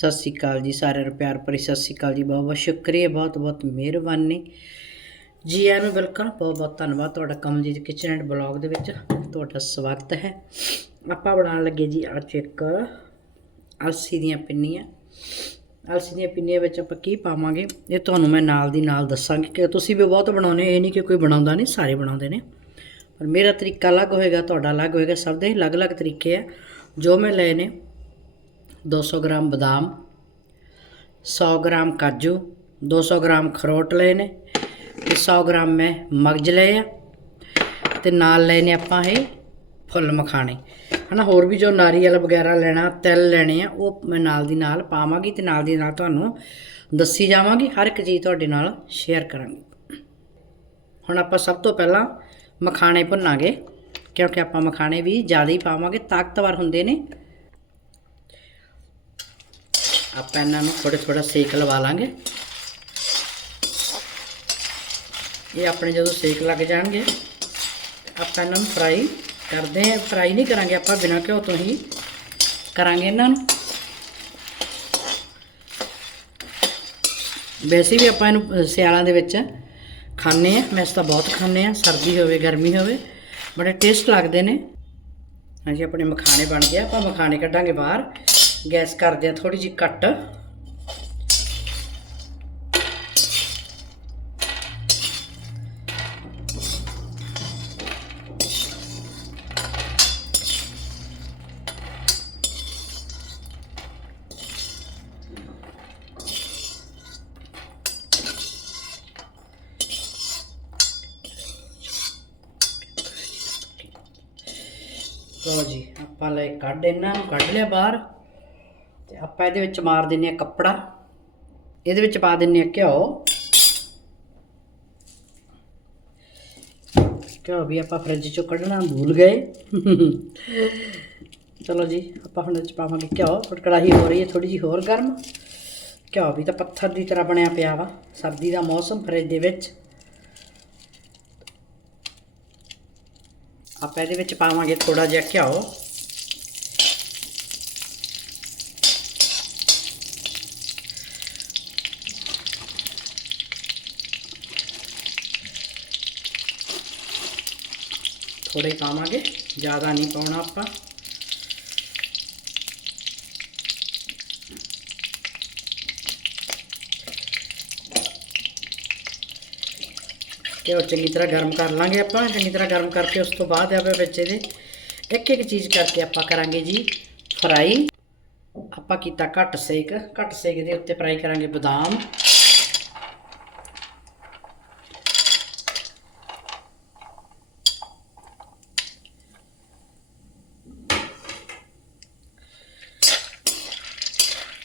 ਸਤਿ ਸ੍ਰੀ ਅਕਾਲ ਜੀ ਸਾਰਿਆਂ ਨੂੰ, ਪਿਆਰ ਭਰੀ ਸਤਿ ਸ੍ਰੀ ਅਕਾਲ ਜੀ, ਬਹੁਤ ਬਹੁਤ ਸ਼ੁਕਰੀਆ, ਬਹੁਤ ਬਹੁਤ ਮਿਹਰਬਾਨੀ। ਜੀ ਆਇਆਂ ਨੂੰ ਵੈਲਕਮ ਬਹੁਤ ਬਹੁਤ ਧੰਨਵਾਦ ਤੁਹਾਡਾ ਕਮਲਜੀਤ ਕਿਚਨ ਐਂਡ ਬਲੌਗ ਦੇ ਵਿੱਚ, ਤੁਹਾਡਾ ਸਵਾਗਤ ਹੈ। ਆਪਾਂ ਬਣਾਉਣ ਲੱਗੇ ਜੀ ਅੱਜ ਇੱਕ ਅਲਸੀ ਦੀਆਂ ਪਿੰਨੀਆਂ। ਅਲਸੀ ਦੀਆਂ ਪਿੰਨੀਆਂ ਵਿੱਚ ਆਪਾਂ ਕੀ ਪਾਵਾਂਗੇ, ਇਹ ਤੁਹਾਨੂੰ ਮੈਂ ਨਾਲ ਦੀ ਨਾਲ ਦੱਸਾਂਗੀ, ਕਿ ਤੁਸੀਂ ਵੀ ਬਹੁਤ ਬਣਾਉਨੇ ਇਹ ਨਹੀਂ ਕਿ ਕੋਈ ਬਣਾਉਂਦਾ ਨਹੀਂ, ਸਾਰੇ ਬਣਾਉਂਦੇ ਨੇ। ਪਰ ਮੇਰਾ ਤਰੀਕਾ ਅਲੱਗ ਹੋਏਗਾ, ਤੁਹਾਡਾ ਅਲੱਗ ਹੋਏਗਾ, ਸਭ ਦੇ ਅਲੱਗ-ਅਲੱਗ ਤਰੀਕੇ ਆ। ਜੋ ਮੈਂ ਲਏ ਨੇ 200 ਗ੍ਰਾਮ ਬਦਾਮ 100 ਗ੍ਰਾਮ ਕਾਜੂ 200 ਗ੍ਰਾਮ ਖਰੋਟ ਲਏ ਨੇ ਤੇ 100 ਗ੍ਰਾਮ ਮੈਂ ਮਗਜ ਲਏ ਆ ਤੇ ਨਾਲ ਲਏ ਨੇ ਆਪਾਂ ਇਹ ਫੁੱਲ ਮਖਾਣੇ। ਹਨਾ, ਹੋਰ ਵੀ ਜੋ ਨਾਰੀਅਲ ਵਗੈਰਾ ਲੈਣਾ, ਤਿਲ ਲੈਣੇ ਆ, ਉਹ ਮੈਂ ਨਾਲ ਦੀ ਨਾਲ ਪਾਵਾਂਗੀ ਤੇ ਨਾਲ ਦੀ ਨਾਲ ਤੁਹਾਨੂੰ ਦੱਸੀ ਜਾਵਾਂਗੀ, ਹਰ ਇੱਕ ਚੀਜ਼ ਤੁਹਾਡੇ ਨਾਲ ਸ਼ੇਅਰ ਕਰਾਂਗੀ। ਹੁਣ ਆਪਾਂ ਸਭ ਤੋਂ ਪਹਿਲਾਂ ਮਖਾਣੇ ਭੁੰਨਾਂਗੇ, ਕਿਉਂਕਿ ਆਪਾਂ ਮਖਾਣੇ ਵੀ ਜ਼ਿਆਦਾ ਹੀ ਪਾਵਾਂਗੇ, ਤਾਕਤਵਰ ਹੁੰਦੇ ਨੇ। ਆਪਾਂ ਇਹਨਾਂ ਨੂੰ ਥੋੜਾ ਥੋੜਾ ਸੇਕ ਲਵਾ ਲਾਂਗੇ। ਇਹ ਆਪਣੇ ਜਦੋਂ ਸੇਕ ਲੱਗ ਜਾਣਗੇ, ਆਪਾਂ ਇਹਨਾਂ ਨੂੰ ਫਰਾਈ ਕਰਦੇ ਆ ਫਰਾਈ ਨਹੀਂ ਕਰਾਂਗੇ ਆਪਾਂ ਬਿਨਾਂ ਘਿਓ ਤੋਂ ਹੀ, ਕਰਾਂਗੇ ਇਹਨਾਂ ਨੂੰ। ਵੈਸੇ ਵੀ ਆਪਾਂ ਇਹਨੂੰ ਸਿਆਲਾਂ ਦੇ ਵਿੱਚ ਖਾਂਦੇ ਆ ਮੈਂ ਇਸ ਤਾਂ ਬਹੁਤ ਖਾਂਦੇ ਆ ਸਰਦੀ ਹੋਵੇ, ਗਰਮੀ ਹੋਵੇ, ਬੜੇ ਟੇਸਟ ਲੱਗਦੇ ਨੇ। ਹਾਂਜੀ, ਆਪਣੇ ਮਖਾਣੇ ਬਣ ਗਏ। ਆਪਾਂ ਮਖਾਣੇ ਕੱਢਾਂਗੇ ਬਾਹਰ। ਗੈਸ ਕਰਦੇ ਆ ਥੋੜੀ ਜਿਹੀ ਘੱਟ। ਲਓ ਜੀ, ਆਪਾਂ ਲੈ ਕੱਢ ਇਹਨਾਂ ਨੂੰ, ਕੱਢ ਲਿਆ ਬਾਹਰ। ਆਪਾਂ ਇਹਦੇ ਵਿੱਚ ਮਾਰ ਦਿੰਨੇ ਆ ਕੱਪੜਾ। ਇਹਦੇ ਵਿੱਚ ਪਾ ਦਿੰਨੇ ਆ ਘਿਓ। ਘਿਓ ਵੀ ਆਪਾਂ ਫ੍ਰਿਜ ਚੋਂ ਕੱਢਣਾ, ਭੁੱਲ ਗਏ। ਚਲੋ ਜੀ, ਆਪਾਂ ਹੁਣ ਇਹ 'ਚ ਪਾਵਾਂਗੇ ਘਿਓ। ਥੋੜੀ ਕੜਾਹੀ ਹੋ ਰਹੀ ਹੈ ਥੋੜੀ ਜੀ ਹੋਰ ਗਰਮ। ਘਿਓ ਵੀ ਤਾਂ ਪੱਥਰ ਦੀ ਤਰ੍ਹਾਂ ਬਣਿਆ ਪਿਆ ਵਾ, ਸਰਦੀ ਦਾ ਮੌਸਮ ਫ੍ਰਿਜ ਦੇ ਵਿੱਚ। ਆਪਾਂ ਇਹਦੇ ਵਿੱਚ ਪਾਵਾਂਗੇ ਥੋੜਾ ਜਿਹਾ ਘਿਓ। ਥੋੜੇ ਪਾਵਾਂਗੇ, ਜ਼ਿਆਦਾ ਨਹੀਂ ਪਾਉਣਾ ਆਪਾਂ। ਉਹ ਚੰਗੀ ਤਰ੍ਹਾਂ ਗਰਮ ਕਰ ਲਾਂਗੇ ਆਪਾਂ, ਚੰਗੀ ਤਰ੍ਹਾਂ ਗਰਮ ਕਰਕੇ ਉਸ ਤੋਂ ਬਾਅਦ ਆਪਾਂ ਵਿੱਚ ਇਹਦੇ ਇੱਕ ਇੱਕ ਚੀਜ਼ ਕਰਕੇ ਆਪਾਂ ਕਰਾਂਗੇ ਜੀ ਫਰਾਈ। ਆਪਾਂ ਕੀਤਾ ਘੱਟ ਸੇਕ ਘੱਟ ਸੇਕ ਦੇ ਉੱਤੇ ਫਰਾਈ ਕਰਾਂਗੇ ਬਦਾਮ।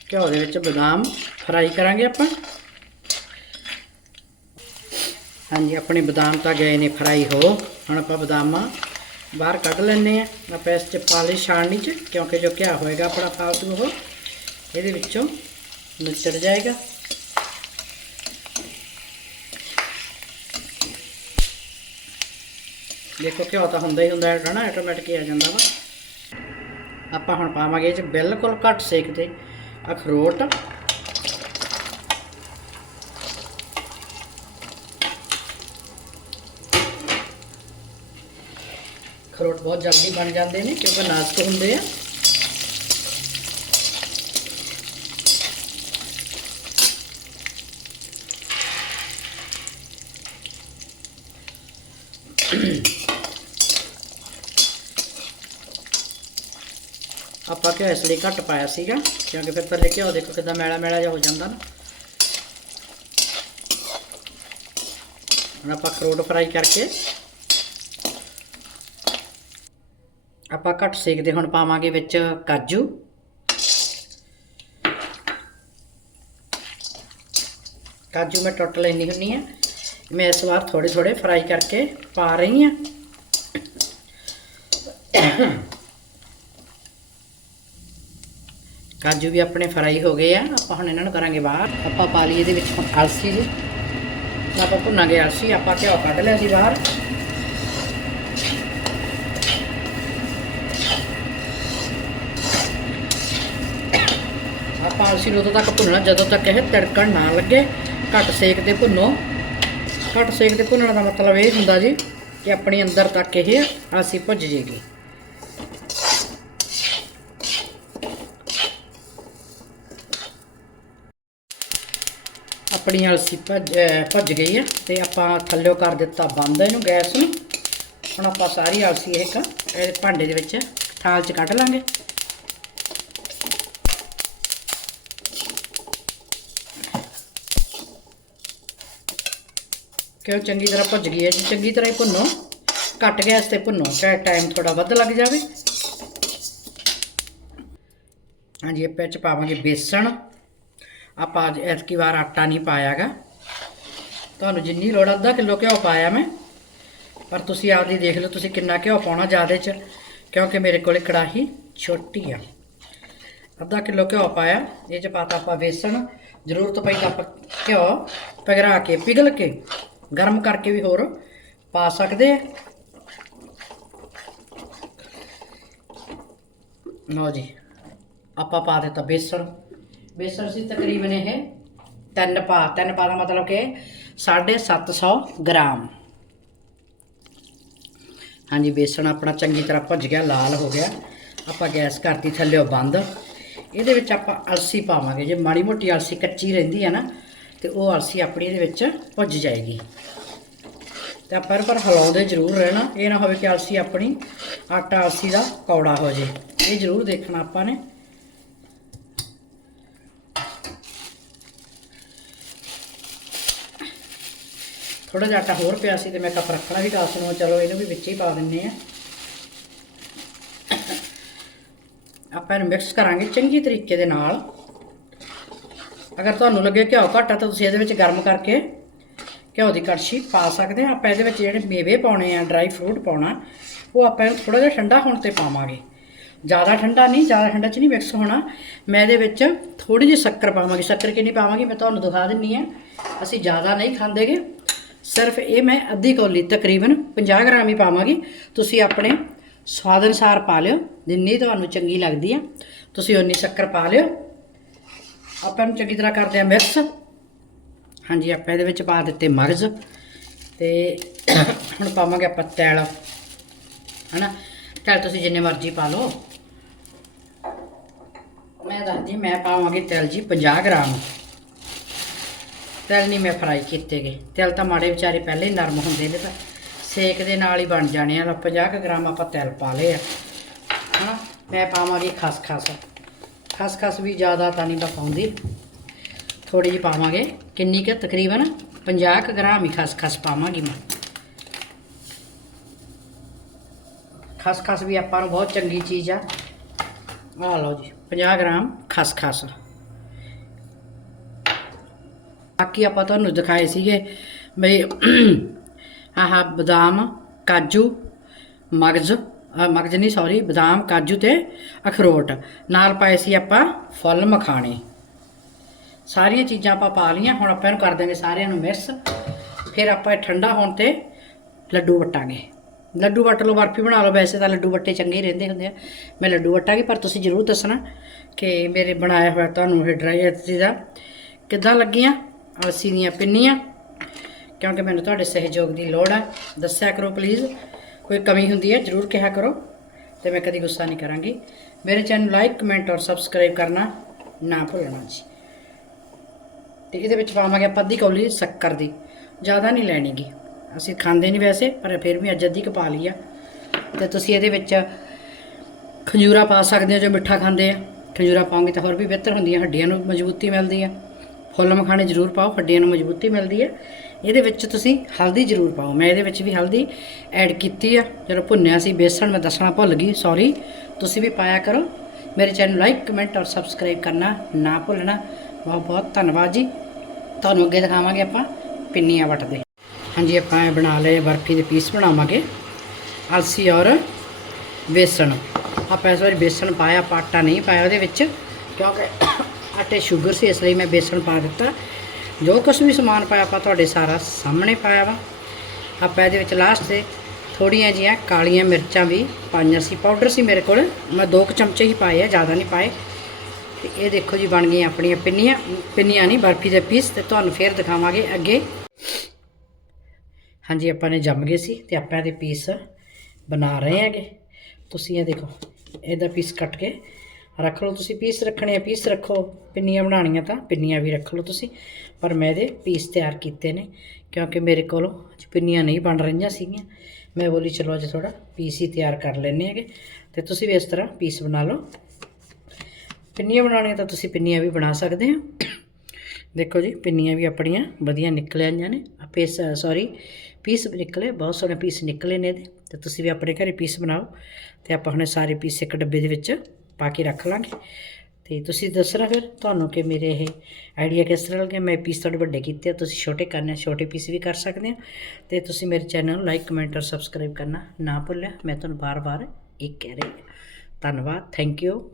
ਘਿਓ ਦੇ ਵਿੱਚ ਬਦਾਮ ਫਰਾਈ ਕਰਾਂਗੇ ਆਪਾਂ। ਹਾਂਜੀ, ਆਪਣੇ ਬਦਾਮ ਤਾਂ ਗਏ ਨੇ ਫਰਾਈ ਹੋ। ਹੁਣ ਆਪਾਂ ਬਦਾਮਾਂ ਬਾਹਰ ਕੱਢ ਲੈਣੇ ਆ ਆਪਾਂ ਇਸ ਚ ਪਾ ਲਈ ਛਾਣਨੀ ਚ, ਕਿਉਂਕਿ ਜੋ ਘਿਆ ਹੋਏਗਾ ਆਪਣਾ ਫਾਲਤੂ ਉਹ ਇਹਦੇ ਵਿੱਚੋਂ ਨਿਚੜ ਜਾਏਗਾ। ਦੇਖੋ, ਘਿਓ ਤਾਂ ਹੁੰਦਾ ਹੀ ਹੁੰਦਾ ਹੈ ਨਾ ਆਟੋਮੈਟਿਕ ਹੀ ਆ ਜਾਂਦਾ ਵਾ। ਆਪਾਂ ਹੁਣ ਪਾਵਾਂਗੇ ਇਹ ਚ ਬਿਲਕੁਲ ਘੱਟ ਸੇਕ ਤੇ। ਅਖਰੋਟ ਖਰੋਟ ਬਹੁਤ ਜਲਦੀ ਬਣ ਜਾਂਦੇ ਨੇ ਕਿਉਂਕਿ ਨਾਜ਼ੁਕ ਹੁੰਦੇ ਆ ਆਪਾਂ ਘਿਓ ਇਸ ਲਈ ਘੱਟ ਪਾਇਆ ਸੀਗਾ ਕਿਉਂਕਿ ਫਿਰ ਥੱਲੇ ਘਿਓ ਦੇਖੋ ਕਿਦਾਂ ਮੈਲਾ ਮੈਲਾ ਜਿਹਾ ਹੋ ਜਾਂਦਾ ਨਾ। ਹੁਣ ਆਪਾਂ ਖਰੋਟ ਫਰਾਈ ਕਰਕੇ ਆਪਾਂ ਘੱਟ ਸੇਕਦੇ ਹੁਣ ਪਾਵਾਂਗੇ ਵਿੱਚ ਕਾਜੂ। ਕਾਜੂ ਮੈਂ ਟੁੱਟ ਲੈਣੀ ਹੁੰਨੀ ਆ ਮੈਂ ਇਸ ਵਾਰ ਥੋੜੇ ਥੋੜੇ ਫਰਾਈ ਕਰਕੇ ਪਾ ਰਹੀ ਆ ਕਾਜੂ ਵੀ ਆਪਣੇ ਫਰਾਈ ਹੋ ਗਏ ਆ, ਆਪਾਂ ਹੁਣ ਇਹਨਾਂ ਨੂੰ ਕਰਾਂਗੇ ਬਾਹਰ। ਆਪਾਂ ਪਾ ਲਈ ਇਹਦੇ ਵਿੱਚ ਹੁਣ ਅਲਸੀ ਜੀ। ਆਪਾਂ ਭੁੰਨਾਂਗੇ ਅਲਸੀ, ਆਪਾਂ ਘਿਓ ਕੱਢ ਲਿਆ ਸੀ ਬਾਹਰ। ਆਪਾਂ ਅਲਸੀ ਨੂੰ ਉਦੋਂ ਤੱਕ ਭੁੰਨਣਾ, ਜਦੋਂ ਤੱਕ ਇਹ ਤੜਕਣ ਨਾ ਲੱਗੇ, ਘੱਟ ਸੇਕ ਤੇ ਭੁੰਨੋ। ਘੱਟ ਸੇਕ ਤੇ ਭੁੰਨਣ ਦਾ ਮਤਲਬ ਇਹ ਹੁੰਦਾ ਜੀ ਕਿ ਆਪਣੀ ਅੰਦਰ ਤੱਕ ਇਹ ਅਲਸੀ ਭੁੱਜ ਜੇਗੀ। ਆਪਣੀ ਅਲਸੀ ਭੱਜ ਭੱਜ ਗਈ ਹੈ ਤੇ ਆਪਾਂ ਥੱਲਿਓ ਕਰ ਦਿੱਤਾ ਬੰਦ ਇਹਨੂੰ ਗੈਸ ਨੂੰ। ਹੁਣ ਆਪਾਂ ਸਾਰੀ ਅਲਸੀ ਇੱਕ ਇਹ ਭਾਂਡੇ ਦੇ ਵਿੱਚ ਥਾਲ 'ਚ ਕੱਢ ਲਾਂਗੇ। ਕਿਉਂ ਚੰਗੀ ਤਰ੍ਹਾਂ ਭੁੱਜ ਗਈ ਹੈ ਜੀ, ਚੰਗੀ ਤਰ੍ਹਾਂ ਹੀ ਭੁੰਨੋ। ਘੱਟ ਗੈਸ ਤੇ ਭੁੰਨੋ, ਚਾਹੇ ਟਾਈਮ ਥੋੜਾ ਵੱਧ ਲੱਗ ਜਾਵੇ। ਹਾਂਜੀ, ਇਹ 'ਚ ਪਾਵਾਂਗੇ ਬੇਸਣ। ਆਪਾਂ ਅੱਜ ਐਤਕੀ ਵਾਰ ਆਟਾ ਨਹੀਂ ਪਾਇਆਗਾ। ਤੁਹਾਨੂੰ ਜਿੰਨੀ ਲੋੜ ਅੱਧਾ ਕਿਲੋ ਘਿਓ ਪਾਇਆ ਮੈਂ। ਪਰ ਤੁਸੀਂ ਆਪਦੀ ਦੇਖ ਲਓ, ਤੁਸੀਂ ਕਿੰਨਾ ਘਿਓ ਪਾਉਣਾ ਜ਼ਿਆਦਾ ਚ, ਕਿਉਂਕਿ ਮੇਰੇ ਕੋਲੇ ਕੜਾਹੀ ਛੋਟੀ ਆ। ਅੱਧਾ ਕਿਲੋ ਘਿਓ ਪਾਇਆ, ਇਹ ਚ ਪਾਤਾ ਆਪਾਂ ਬੇਸਣ ਜ਼ਰੂਰਤ ਪਈ ਤਾਂ ਆਪਾਂ ਘਿਓ ਪਿਘਰਾ ਕੇ, ਪਿਘਲ ਕੇ, ਗਰਮ ਕਰਕੇ ਵੀ ਹੋਰ ਪਾ ਸਕਦੇ ਆ। ਲਓ ਜੀ, ਆਪਾਂ ਪਾ ਦਿੱਤਾ ਬੇਸਣ ਬੇਸਣ ਸੀ ਤਕਰੀਬਨ ਇਹ ਤਿੰਨ ਪਾ ਤਿੰਨ ਪਾ ਦਾ ਮਤਲਬ ਕਿ 750 ਗ੍ਰਾਮ। ਹਾਂਜੀ, ਬੇਸਣ ਆਪਣਾ ਚੰਗੀ ਤਰ੍ਹਾਂ ਭੁੱਜ ਗਿਆ, ਲਾਲ ਹੋ ਗਿਆ। ਆਪਾਂ ਗੈਸ ਕਰਤੀ ਥੱਲੇ ਬੰਦ। ਇਹਦੇ ਵਿੱਚ ਆਪਾਂ ਅਲਸੀ ਪਾਵਾਂਗੇ। ਜੇ ਮਾੜੀ ਮੋਟੀ ਅਲਸੀ ਕੱਚੀ ਰਹਿੰਦੀ ਹੈ ਨਾ, ਤੇ ਉਹ ਅਲਸੀ ਆਪਣੀ ਇਹਦੇ ਵਿੱਚ ਭੁੱਜ ਜਾਏਗੀ। ਤੇ ਆਪਾਂ ਪਰ ਹਲਾਉਂਦੇ ਜ਼ਰੂਰ ਰਹਿਣਾ। ਇਹ ਨਾ ਹੋਵੇ ਕਿ ਅਲਸੀ ਆਪਣੀ ਆਟਾ, ਅਲਸੀ ਦਾ ਕੌੜਾ ਹੋ ਜੇ। ਇਹ ਜ਼ਰੂਰ ਦੇਖਣਾ ਆਪਾਂ ਨੇ। ਥੋੜਾ ਜਿਹਾ ਆਟਾ ਹੋਰ ਪਿਆ ਸੀ ਤੇ ਮੈਂ ਕੱਪ ਰੱਖਣਾ ਵੀ ਕਾਸ ਨੂੰ, ਚਲੋ ਇਹਨੂੰ ਵੀ ਵਿੱਚ ਹੀ ਪਾ ਦਿੰਨੇ ਆ ਆਪਾਂ ਇਹਨੂੰ ਮਿਕਸ ਕਰਾਂਗੇ ਚੰਗੀ ਤਰੀਕੇ ਦੇ ਨਾਲ। ਅਗਰ ਤੁਹਾਨੂੰ ਲੱਗੇ ਘਿਓ ਘੱਟ ਆ ਤਾਂ ਤੁਸੀਂ ਇਹਦੇ ਵਿੱਚ ਗਰਮ ਕਰਕੇ ਘਿਓ ਦੀ ਕੜਛੀ ਪਾ ਸਕਦੇ ਆ ਆਪਾਂ ਇਹਦੇ ਵਿੱਚ ਜਿਹੜੇ ਮੇਵੇ ਪਾਉਣੇ ਆ ਡਰਾਈ ਫਰੂਟ ਪਾਉਣਾ, ਉਹ ਆਪਾਂ ਇਹਨੂੰ ਥੋੜਾ ਜਿਹਾ ਠੰਡਾ ਹੋਣ ਤੇ ਪਾਵਾਂਗੇ। ਜ਼ਿਆਦਾ ਠੰਡਾ ਨਹੀਂ, ਜ਼ਿਆਦਾ ਠੰਡਾ ਚ ਨਹੀਂ ਮਿਕਸ ਹੋਣਾ। ਮੈਂ ਇਹਦੇ ਵਿੱਚ ਥੋੜੀ ਜਿਹੀ ਸ਼ੱਕਰ ਪਾਵਾਂਗੀ। ਸ਼ੱਕਰ ਕਿੰਨੀ ਪਾਵਾਂਗੀ ਮੈਂ ਤੁਹਾਨੂੰ ਦਿਖਾ ਦਿੰਨੀ ਆ ਅਸੀਂ ਜ਼ਿਆਦਾ ਨਹੀਂ ਖਾਂਦੇਗੇ। ਸਿਰਫ ਇਹ ਮੈਂ ਅੱਧੀ ਕੌਲੀ ਤਕਰੀਬਨ 50 ਗ੍ਰਾਮ ਹੀ ਪਾਵਾਂਗੀ। ਤੁਸੀਂ ਆਪਣੇ ਸਵਾਦ ਅਨੁਸਾਰ ਪਾ ਲਿਓ। ਜਿੰਨੀ ਤੁਹਾਨੂੰ ਚੰਗੀ ਲੱਗਦੀ ਆ, ਤੁਸੀਂ ਉਨੀ ਸ਼ੱਕਰ ਪਾ ਲਿਓ। ਆਪਾਂ ਨੂੰ ਚੰਗੀ ਤਰ੍ਹਾਂ ਕਰਦੇ ਆ ਮਿਕਸ। ਹਾਂਜੀ, ਆਪਾਂ ਇਹਦੇ ਵਿੱਚ ਪਾ ਦਿੱਤੇ ਮਗਜ਼। ਤੇ ਹੁਣ ਪਾਵਾਂਗੇ ਆਪਾਂ ਤੇਲ। ਹਨਾ? ਤੇਲ ਤੁਸੀਂ ਜਿੰਨੇ ਮਰਜ਼ੀ ਪਾ ਲਓ। ਮੈਂ ਦੱਸਦੀ, ਮੈਂ ਪਾਵਾਂਗੀ ਤੇਲ ਜੀ 50 ਗ੍ਰਾਮ। ਤੇਲ ਨਹੀਂ ਮੈਂ ਫਰਾਈ ਕੀਤੇ ਗਏ ਤਿਲ ਤਾਂ ਮਾੜੇ ਵਿਚਾਰੇ ਪਹਿਲੇ ਹੀ ਨਰਮ ਹੁੰਦੇ ਨੇ ਤਾਂ ਸੇਕ ਦੇ ਨਾਲ ਹੀ ਬਣ ਜਾਣੇ ਆ। 50 ਕੁ ਗ੍ਰਾਮ ਆਪਾਂ ਤਿਲ ਪਾ ਲਏ ਆ। ਹਾਂ ਮੈਂ ਪਾਵਾਂਗੀ ਖਸਖਸ। ਖਸਖਸ ਵੀ ਜ਼ਿਆਦਾ ਤਾਂ ਨਹੀਂ ਮੈਂ ਪਾਉਂਦੀ। ਥੋੜੀ ਜਿਹੀ ਪਾਵਾਂਗੇ। ਕਿੰਨੀ ਕਿ? ਤਕਰੀਬਨ 50 ਕੁ ਗ੍ਰਾਮ ਹੀ ਖਸਖਸ ਪਾਵਾਂਗੀ ਮੈਂ। ਖਸਖਸ ਵੀ ਆਪਾਂ ਨੂੰ ਬਹੁਤ ਚੰਗੀ ਚੀਜ਼ ਆ। ਆ ਲਓ ਜੀ 50 ਗ੍ਰਾਮ ਖਸਖਸ। ਬਾਕੀ ਆਪਾਂ ਤੁਹਾਨੂੰ ਦਿਖਾਏ ਸੀਗੇ ਬਈ ਆਹ ਬਦਾਮ, ਕਾਜੂ, ਮਗਜ਼ ਮਗਜ਼ ਨਹੀਂ ਸੌਰੀ ਬਦਾਮ, ਕਾਜੂ ਤੇ ਅਖਰੋਟ। ਨਾਲ ਪਾਏ ਸੀ ਆਪਾਂ ਫੁੱਲ ਮਖਾਣੇ। ਸਾਰੀਆਂ ਚੀਜ਼ਾਂ ਆਪਾਂ ਪਾ ਲਈਆਂ, ਹੁਣ ਆਪਾਂ ਇਹਨੂੰ ਕਰ ਦਾਂਗੇ ਸਾਰਿਆਂ ਨੂੰ ਮਿਕਸ। ਫਿਰ ਆਪਾਂ ਇਹ ਠੰਡਾ ਹੋਣ ਤੇ ਲੱਡੂ ਵਟਾਂਗੇ। ਲੱਡੂ ਵਟ ਲਓ, ਬਰਫੀ ਬਣਾ ਲਓ। ਵੈਸੇ ਤਾਂ ਲੱਡੂ ਵੱਟੇ ਚੰਗੇ ਹੀ ਰਹਿੰਦੇ ਹੁੰਦੇ ਆ। ਮੈਂ ਲੱਡੂ ਵਟਾਂਗੀ, ਪਰ ਤੁਸੀਂ ਜ਼ਰੂਰ ਦੱਸਣਾ ਕਿ ਮੇਰੇ ਬਣਾਇਆ ਹੋਇਆ ਤੁਹਾਨੂੰ ਇਹ ਡਰਾਈ ਅਲਸੀ ਦਾ ਕਿੱਦਾਂ ਲੱਗੀਆਂ? ਅਲਸੀ ਦੀਆਂ ਪਿੰਨੀਆਂ, ਕਿਉਂਕਿ ਮੈਨੂੰ ਤੁਹਾਡੇ ਸਹਿਯੋਗ ਦੀ ਲੋੜ ਹੈ ਦੱਸਿਆ ਕਰੋ ਪਲੀਜ਼ ਕੋਈ ਕਮੀ ਹੁੰਦੀ ਹੈ ਜ਼ਰੂਰ ਕਿਹਾ ਕਰੋ, ਤੇ ਮੈਂ ਕਦੀ ਗੁੱਸਾ ਨਹੀਂ ਕਰਾਂਗੀ। ਮੇਰੇ ਚੈਨਲ ਲਾਈਕ ਕਮੈਂਟ ਔਰ ਸਬਸਕ੍ਰਾਈਬ ਕਰਨਾ ਨਾ ਭੁੱਲਣਾ ਜੀ। ਤੇ ਇਹਦੇ ਵਿੱਚ ਪਾਵਾਂਗੇ ਆਪਾਂ ਅੱਧੀ ਕੌਲੀ ਸ਼ੱਕਰ ਦੀ, ਜ਼ਿਆਦਾ ਨਹੀਂ ਲੈਣੀਗੀ। ਅਸੀਂ ਖਾਂਦੇ ਨਹੀਂ ਵੈਸੇ, ਪਰ ਫਿਰ ਵੀ ਅੱਜ ਅੱਧੀ ਕੁ ਪਾ ਲਈ ਆ। ਤੇ ਤੁਸੀਂ ਇਹਦੇ ਵਿੱਚ ਖਜੂਰਾ ਪਾ ਸਕਦੇ ਹੋ ਜੋ ਮਿੱਠਾ ਖਾਂਦੇ ਆ। ਖਜੂਰਾ ਪਾਉਂਗੇ ਤਾਂ ਹੋਰ ਵੀ ਬਿਹਤਰ ਹੁੰਦੀਆਂ, ਹੱਡੀਆਂ ਨੂੰ ਮਜ਼ਬੂਤੀ ਮਿਲਦੀ ਆ। ਫੁੱਲ ਮਖਾਣੇ ਜ਼ਰੂਰ ਪਾਓ ਹੱਡੀਆਂ ਨੂੰ ਮਜ਼ਬੂਤੀ ਮਿਲਦੀ ਹੈ। ਇਹਦੇ ਵਿੱਚ ਤੁਸੀਂ ਹਲਦੀ ਜ਼ਰੂਰ ਪਾਓ। ਮੈਂ ਇਹਦੇ ਵਿੱਚ ਵੀ ਹਲਦੀ ਐਡ ਕੀਤੀ ਆ। ਜਦੋਂ ਭੁੰਨਿਆ ਸੀ, ਬੇਸਣ ਮੈਂ ਦੱਸਣਾ ਭੁੱਲ ਗਈ ਸੌਰੀ ਤੁਸੀਂ ਵੀ ਪਾਇਆ ਕਰੋ। ਮੇਰੇ ਚੈਨਲ ਲਾਈਕ ਕਮੈਂਟ ਔਰ ਸਬਸਕ੍ਰਾਈਬ ਕਰਨਾ ਨਾ ਭੁੱਲਣਾ। ਬਹੁਤ ਬਹੁਤ ਧੰਨਵਾਦ ਜੀ। ਤੁਹਾਨੂੰ ਅੱਗੇ ਦਿਖਾਵਾਂਗੇ ਆਪਾਂ ਪਿੰਨੀਆਂ ਵਟਦੇ। ਹਾਂਜੀ, ਆਪਾਂ ਇਹ ਬਣਾ ਲਏ, ਬਰਫੀ ਦੇ ਪੀਸ ਬਣਾਵਾਂਗੇ। ਅਲਸੀ ਔਰ ਬੇਸਣ। ਆਪਾਂ ਇਸ ਵਾਰੀ ਬੇਸਣ ਪਾਇਆ, ਆਪਾਂ ਨਹੀਂ ਪਾਇਆ ਉਹਦੇ ਵਿੱਚ, ਕਿਉਂਕਿ ਆਟੇ ਸ਼ੂਗਰ ਸੀ, ਇਸ ਲਈ ਮੈਂ ਬੇਸਣ ਪਾ ਦਿੱਤਾ। ਜੋ ਕੁਛ ਵੀ ਸਮਾਨ ਪਾਇਆ, ਆਪਾਂ ਤੁਹਾਡੇ ਸਾਰਾ ਸਾਹਮਣੇ ਪਾਇਆ ਵਾ। ਆਪਾਂ ਇਹਦੇ ਵਿੱਚ ਲਾਸਟ ਤੇ ਥੋੜੀਆਂ ਜੀਆਂ ਕਾਲੀਆਂ ਮਿਰਚਾਂ ਵੀ ਪਾਈਆਂ ਸੀ। ਪਾਊਡਰ ਸੀ ਮੇਰੇ ਕੋਲ, ਮੈਂ ਦੋ ਕੁ ਚਮਚੇ ਹੀ ਪਾਏ ਆ, ਜ਼ਿਆਦਾ ਨਹੀਂ ਪਾਏ। ਤੇ ਇਹ ਦੇਖੋ ਜੀ, ਬਣ ਗਈਆਂ ਆਪਣੀਆਂ ਪਿੰਨੀਆਂ। ਪਿੰਨੀਆਂ ਨਹੀਂ, ਬਰਫੀ ਦੇ ਪੀਸ ਤੇ ਤੁਹਾਨੂੰ ਫੇਰ ਦਿਖਾਵਾਂਗੇ ਅੱਗੇ। ਹਾਂਜੀ, ਆਪਾਂ ਨੇ ਜੰਮ ਗਏ ਸੀ ਤੇ ਆਪਾਂ ਇਹਦੇ ਪੀਸ ਬਣਾ ਰਹੇ ਹੈਗੇ। ਤੁਸੀਂ ਇਹ ਦੇਖੋ, ਇਹਦਾ ਪੀਸ ਕੱਟ ਕੇ ਰੱਖ ਲਓ ਤੁਸੀਂ ਪੀਸ ਰੱਖਣੇ ਆ ਪੀਸ ਰੱਖੋ। ਪਿੰਨੀਆਂ ਬਣਾਉਣੀਆਂ ਤਾਂ ਪਿੰਨੀਆਂ ਵੀ ਰੱਖ ਲਓ ਤੁਸੀਂ। ਪਰ ਮੈਂ ਇਹਦੇ ਪੀਸ ਤਿਆਰ ਕੀਤੇ ਨੇ, ਕਿਉਂਕਿ ਮੇਰੇ ਕੋਲੋਂ ਅੱਜ ਪਿੰਨੀਆਂ ਨਹੀਂ ਬਣ ਰਹੀਆਂ ਸੀਗੀਆਂ। ਮੈਂ ਬੋਲੀ, ਚਲੋ ਅੱਜ ਥੋੜਾ ਪੀਸ ਹੀ ਤਿਆਰ ਕਰ ਲੈਣੇ ਹੈਗੇ। ਤੇ ਤੁਸੀਂ ਵੀ ਇਸ ਤਰ੍ਹਾਂ ਪੀਸ ਬਣਾ ਲਓ। ਪਿੰਨੀਆਂ ਬਣਾਉਣੀਆਂ ਤਾਂ ਤੁਸੀਂ ਪਿੰਨੀਆਂ ਵੀ ਬਣਾ ਸਕਦੇ ਹੋ। ਦੇਖੋ ਜੀ, ਪਿੰਨੀਆਂ ਵੀ ਆਪਣੀਆਂ ਵਧੀਆ ਨਿਕਲ ਆਈਆਂ ਨੇ। ਆਪੇ ਪੀਸ ਸੌਰੀ ਪੀਸ ਨਿਕਲੇ, ਬਹੁਤ ਸੋਹਣੇ ਪੀਸ ਨਿਕਲੇ ਨੇ ਇਹਦੇ। ਤੇ ਤੁਸੀਂ ਵੀ ਆਪਣੇ ਘਰੇ ਪੀਸ ਬਣਾਓ। ਤੇ ਆਪਾਂ ਹੁਣ ਸਾਰੇ ਪੀਸ ਇੱਕ ਡੱਬੇ ਦੇ ਵਿੱਚ ਪਾ ਕੇ ਰੱਖ ਲਾਂਗੇ। ਤੇ ਤੁਸੀਂ ਦੱਸਣਾ ਫਿਰ ਤੁਹਾਨੂੰ ਕਿ ਮੇਰੇ ਇਹ ਆਈਡੀਆ ਕਿਸ ਤਰ੍ਹਾਂ ਲੱਗਿਆ ਮੈਂ ਪੀਸ ਤੁਹਾਡੇ ਵੱਡੇ ਕੀਤੇ ਆ, ਤੁਸੀਂ ਛੋਟੇ ਕਰਨੇ ਛੋਟੇ ਪੀਸ ਵੀ ਕਰ ਸਕਦੇ ਹੋ। ਤੇ ਤੁਸੀਂ ਮੇਰੇ ਚੈਨਲ ਨੂੰ ਲਾਈਕ ਕਮੈਂਟ ਔਰ ਸਬਸਕ੍ਰਾਈਬ ਕਰਨਾ ਨਾ ਭੁੱਲਿਆ। ਮੈਂ ਤੁਹਾਨੂੰ ਬਾਰ-ਬਾਰ ਇਹ ਕਹਿ ਰਹੀ ਹਾਂ। ਧੰਨਵਾਦ ਥੈਂਕ ਯੂ